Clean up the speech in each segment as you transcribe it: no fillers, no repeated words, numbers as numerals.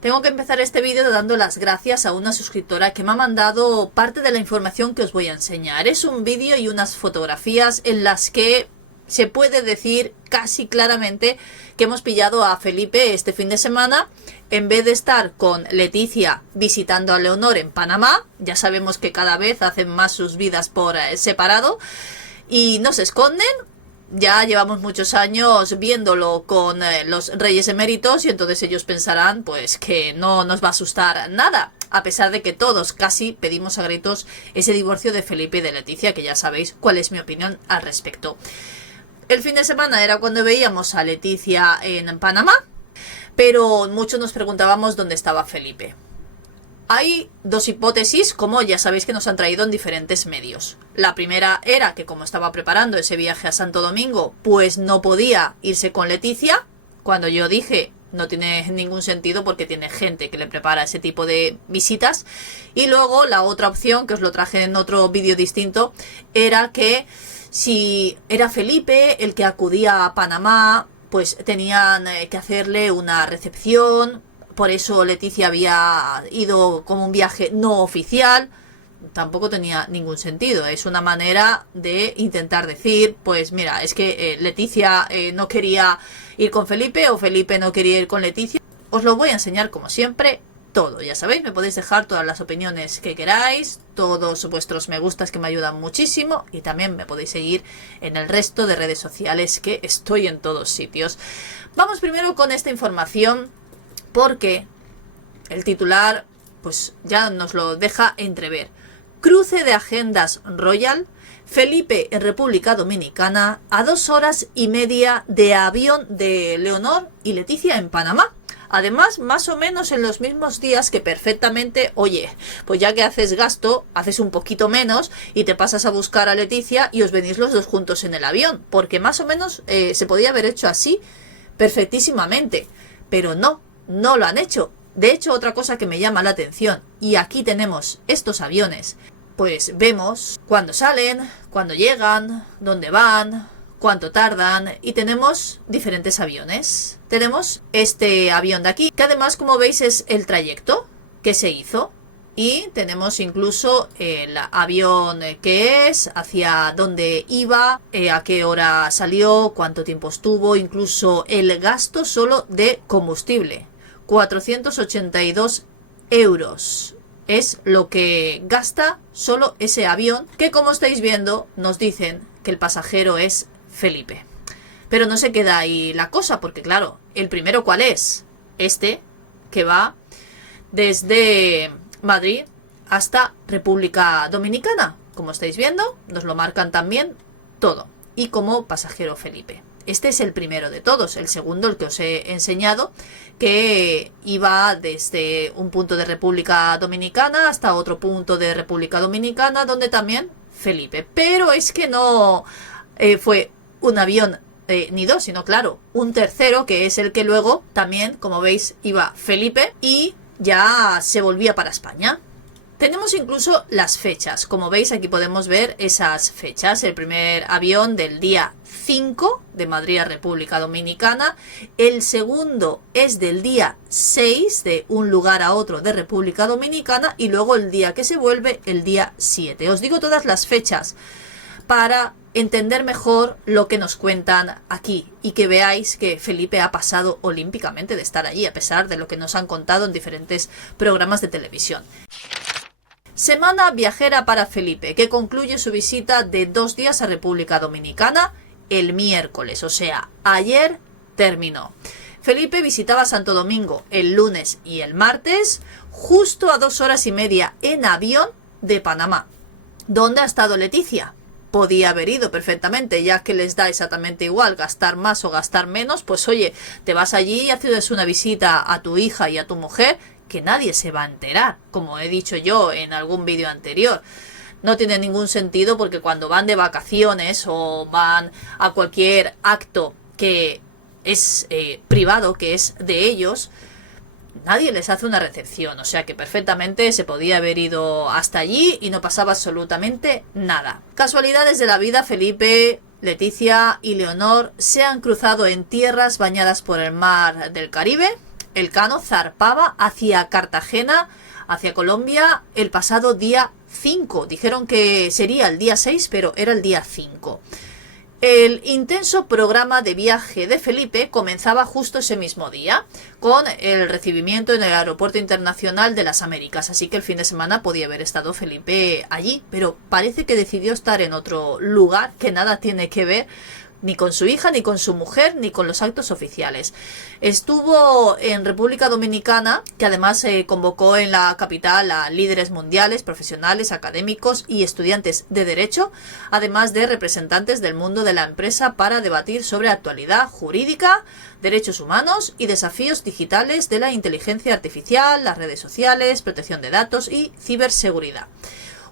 Tengo que empezar este vídeo dando las gracias a una suscriptora que me ha mandado parte de la información que os voy a enseñar. Es un vídeo y unas fotografías en las que se puede decir casi claramente que hemos pillado a Felipe este fin de semana. En vez de estar con Leticia visitando a Leonor en Panamá, ya sabemos que cada vez hacen más sus vidas por separado y no se esconden. Ya llevamos muchos años viéndolo con los Reyes Eméritos y entonces ellos pensarán pues que no nos va a asustar nada, a pesar de que todos casi pedimos a gritos ese divorcio de Felipe y de Leticia, que ya sabéis cuál es mi opinión al respecto. El fin de semana era cuando veíamos a Leticia en Panamá, pero muchos nos preguntábamos dónde estaba Felipe. Hay dos hipótesis, como ya sabéis que nos han traído en diferentes medios. La primera era que como estaba preparando ese viaje a Santo Domingo, pues no podía irse con Leticia, cuando yo dije no tiene ningún sentido porque tiene gente que le prepara ese tipo de visitas. Y luego la otra opción, que os lo traje en otro vídeo distinto, era que si era Felipe el que acudía a Panamá, pues tenían que hacerle una recepción. Por eso Leticia había ido como un viaje no oficial. Tampoco tenía ningún sentido. Es una manera de intentar decir, pues mira, es que Leticia no quería ir con Felipe o Felipe no quería ir con Leticia. Os lo voy a enseñar como siempre todo. Ya sabéis, me podéis dejar todas las opiniones que queráis, todos vuestros me gustas que me ayudan muchísimo, y también me podéis seguir en el resto de redes sociales que estoy en todos sitios. Vamos primero con esta información, porque el titular pues ya nos lo deja entrever. Cruce de agendas royal, Felipe en República Dominicana a 2 horas y media de avión de Leonor y Leticia en Panamá. Además, más o menos en los mismos días que perfectamente, oye, pues ya que haces gasto, haces un poquito menos y te pasas a buscar a Leticia y os venís los dos juntos en el avión. Porque más o menos se podía haber hecho así perfectísimamente, pero no lo han hecho. De hecho, otra cosa que me llama la atención, y aquí tenemos estos aviones, pues vemos cuándo salen, cuándo llegan, dónde van, cuánto tardan, y tenemos diferentes aviones. Tenemos este avión de aquí, que además, como veis, es el trayecto que se hizo, y tenemos incluso el avión que es, hacia dónde iba, a qué hora salió, cuánto tiempo estuvo, incluso el gasto solo de combustible. 482 euros es lo que gasta solo ese avión, que como estáis viendo nos dicen que el pasajero es Felipe. Pero no se queda ahí la cosa, porque claro, el primero ¿cuál es? Este, que va desde Madrid hasta República Dominicana. Como estáis viendo, nos lo marcan también todo. Y como pasajero Felipe. Este es el primero de todos. El segundo, el que os he enseñado, que iba desde un punto de República Dominicana hasta otro punto de República Dominicana, donde también Felipe. Pero es que no fue un avión ni dos, sino claro, un tercero, que es el que luego también, como veis, iba Felipe y ya se volvía para España. Tenemos incluso las fechas. Como veis, aquí podemos ver esas fechas. El primer avión del día 5 de Madrid a República Dominicana. El segundo es del día 6 de un lugar a otro de República Dominicana. Y luego el día que se vuelve, el día 7. Os digo todas las fechas para entender mejor lo que nos cuentan aquí y que veáis que Felipe ha pasado olímpicamente de estar allí, a pesar de lo que nos han contado en diferentes programas de televisión. Semana viajera para Felipe, que concluye su visita de 2 días a República Dominicana el miércoles, o sea, ayer terminó. Felipe visitaba Santo Domingo el lunes y el martes, justo a 2 horas y media en avión de Panamá. ¿Dónde ha estado Leticia? Podía haber ido perfectamente, ya que les da exactamente igual gastar más o gastar menos. Pues oye, te vas allí y haces una visita a tu hija y a tu mujer, que nadie se va a enterar, como he dicho yo en algún vídeo anterior. No tiene ningún sentido, porque cuando van de vacaciones o van a cualquier acto que es privado, que es de ellos, nadie les hace una recepción. O sea que perfectamente se podía haber ido hasta allí y no pasaba absolutamente nada. Casualidades de la vida, Felipe, Leticia y Leonor se han cruzado en tierras bañadas por el mar del Caribe. Elcano zarpaba hacia Cartagena, hacia Colombia, el pasado día 5. Dijeron que sería el día 6, pero era el día 5. El intenso programa de viaje de Felipe comenzaba justo ese mismo día, con el recibimiento en el Aeropuerto Internacional de las Américas, así que el fin de semana podía haber estado Felipe allí, pero parece que decidió estar en otro lugar que nada tiene que ver ni con su hija, ni con su mujer, ni con los actos oficiales. Estuvo en República Dominicana, que además convocó en la capital a líderes mundiales, profesionales, académicos y estudiantes de Derecho, además de representantes del mundo de la empresa para debatir sobre actualidad jurídica, derechos humanos y desafíos digitales de la inteligencia artificial, las redes sociales, protección de datos y ciberseguridad.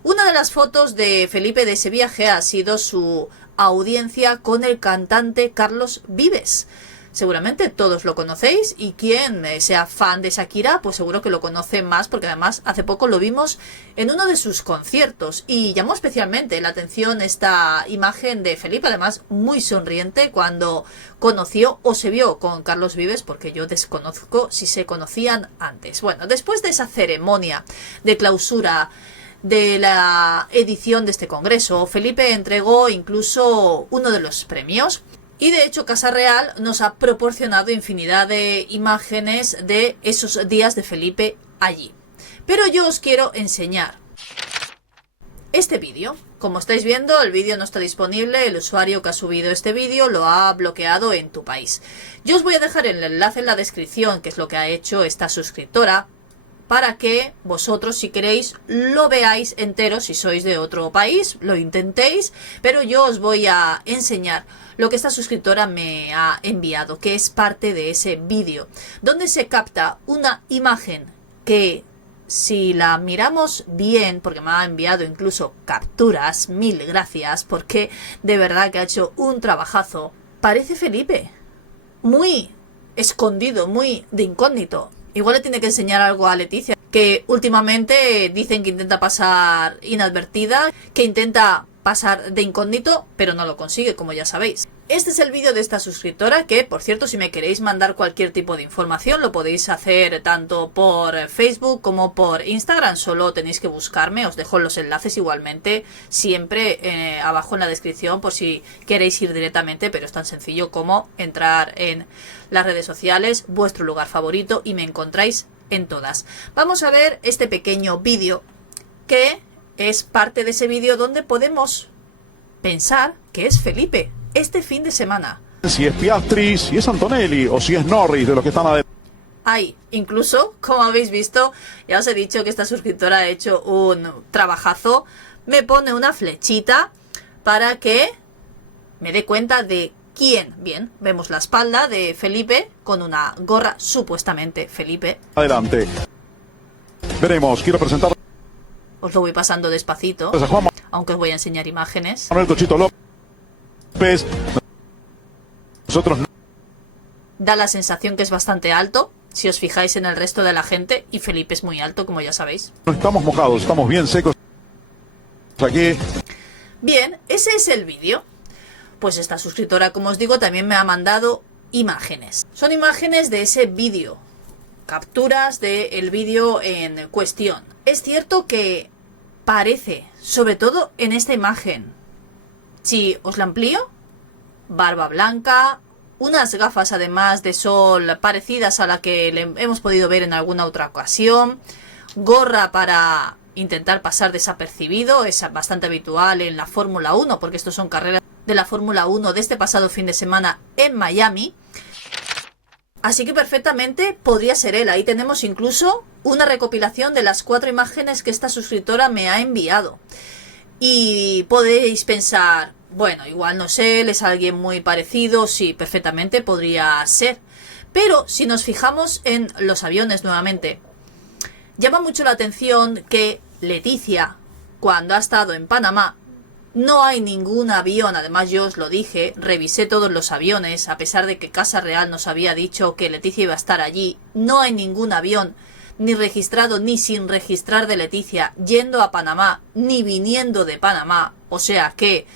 Una de las fotos de Felipe de ese viaje ha sido su audiencia con el cantante Carlos Vives. Seguramente todos lo conocéis y quien sea fan de Shakira pues seguro que lo conoce más, porque además hace poco lo vimos en uno de sus conciertos y llamó especialmente la atención esta imagen de Felipe, además muy sonriente, cuando conoció o se vio con Carlos Vives, porque yo desconozco si se conocían antes. Bueno, después de esa ceremonia de clausura de la edición de este congreso, Felipe entregó incluso uno de los premios y de hecho Casa Real nos ha proporcionado infinidad de imágenes de esos días de Felipe allí. Pero yo os quiero enseñar este vídeo. Como estáis viendo, el vídeo no está disponible, el usuario que ha subido este vídeo lo ha bloqueado en tu país. Yo os voy a dejar el enlace en la descripción, que es lo que ha hecho esta suscriptora, para que vosotros, si queréis, lo veáis entero. Si sois de otro país, lo intentéis, pero yo os voy a enseñar lo que esta suscriptora me ha enviado, que es parte de ese vídeo, donde se capta una imagen que, si la miramos bien, porque me ha enviado incluso capturas, mil gracias, porque de verdad que ha hecho un trabajazo, parece Felipe, muy escondido, muy de incógnito. Igual le tiene que enseñar algo a Leticia, que últimamente dicen que intenta pasar inadvertida, que intenta pasar de incógnito, pero no lo consigue, como ya sabéis. Este es el vídeo de esta suscriptora, que por cierto, si me queréis mandar cualquier tipo de información, lo podéis hacer tanto por Facebook como por Instagram. Solo tenéis que buscarme, os dejo los enlaces igualmente siempre abajo en la descripción por si queréis ir directamente, pero es tan sencillo como entrar en las redes sociales, vuestro lugar favorito, y me encontráis en todas. Vamos a ver este pequeño vídeo, que es parte de ese vídeo donde podemos pensar que es Felipe este fin de semana. Si es Piastri, si es Antonelli o si es Norris, de los que están adelante. Hay, incluso, como habéis visto, ya os he dicho que esta suscriptora ha hecho un trabajazo. Me pone una flechita para que me dé cuenta de quién. Bien, vemos la espalda de Felipe con una gorra, supuestamente Felipe. Adelante. Veremos, quiero presentar Os lo voy pasando despacito, a Juan aunque os voy a enseñar imágenes. Manuel Tochito López. Nosotros Da la sensación que es bastante alto, si os fijáis en el resto de la gente, y Felipe es muy alto, como ya sabéis. no estamos mojados, estamos bien secos. Aquí. Bien, ese es el vídeo. Pues esta suscriptora, como os digo, también me ha mandado imágenes. Son imágenes de ese vídeo, capturas del vídeo en cuestión. Es cierto que parece, sobre todo en esta imagen, si os la amplío, barba blanca, unas gafas además de sol parecidas a la que le hemos podido ver en alguna otra ocasión, gorra para intentar pasar desapercibido, es bastante habitual en la Fórmula 1, porque estos son carreras de la Fórmula 1 de este pasado fin de semana en Miami. Así que perfectamente podría ser él. Ahí tenemos incluso una recopilación de las 4 imágenes que esta suscriptora me ha enviado. Y podéis pensar, bueno, igual no es él, es alguien muy parecido. Sí, perfectamente podría ser. Pero si nos fijamos en los aviones nuevamente, llama mucho la atención que Leticia, cuando ha estado en Panamá, no hay ningún avión. Además, yo os lo dije, revisé todos los aviones, a pesar de que Casa Real nos había dicho que Leticia iba a estar allí. No hay ningún avión, ni registrado ni sin registrar, de Leticia yendo a Panamá, ni viniendo de Panamá. O sea que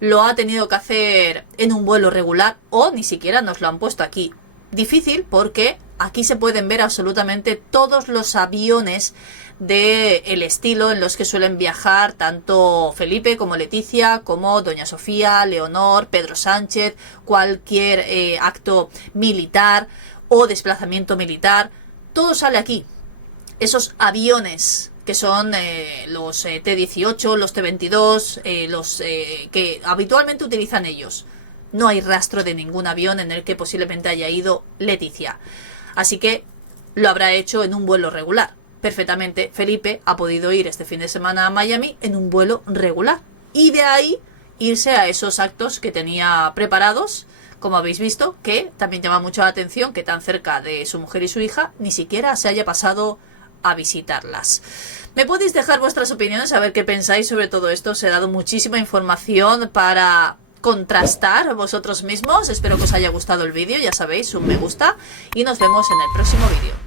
lo ha tenido que hacer en un vuelo regular, o ni siquiera nos lo han puesto aquí. Difícil porque Aquí se pueden ver absolutamente todos los aviones del estilo en los que suelen viajar tanto Felipe como Leticia, como Doña Sofía, Leonor, Pedro Sánchez, cualquier acto militar o desplazamiento militar. Todo sale aquí. Esos aviones que son los T-18, los T-22, los que habitualmente utilizan ellos. No hay rastro de ningún avión en el que posiblemente haya ido Leticia. Así que lo habrá hecho en un vuelo regular. Perfectamente, Felipe ha podido ir este fin de semana a Miami en un vuelo regular. Y de ahí irse a esos actos que tenía preparados, como habéis visto, que también llama mucho la atención que tan cerca de su mujer y su hija ni siquiera se haya pasado a visitarlas. Me podéis dejar vuestras opiniones, a ver qué pensáis sobre todo esto. Os he dado muchísima información para contrastar vosotros mismos. Espero que os haya gustado el vídeo, ya sabéis, un me gusta y nos vemos en el próximo vídeo.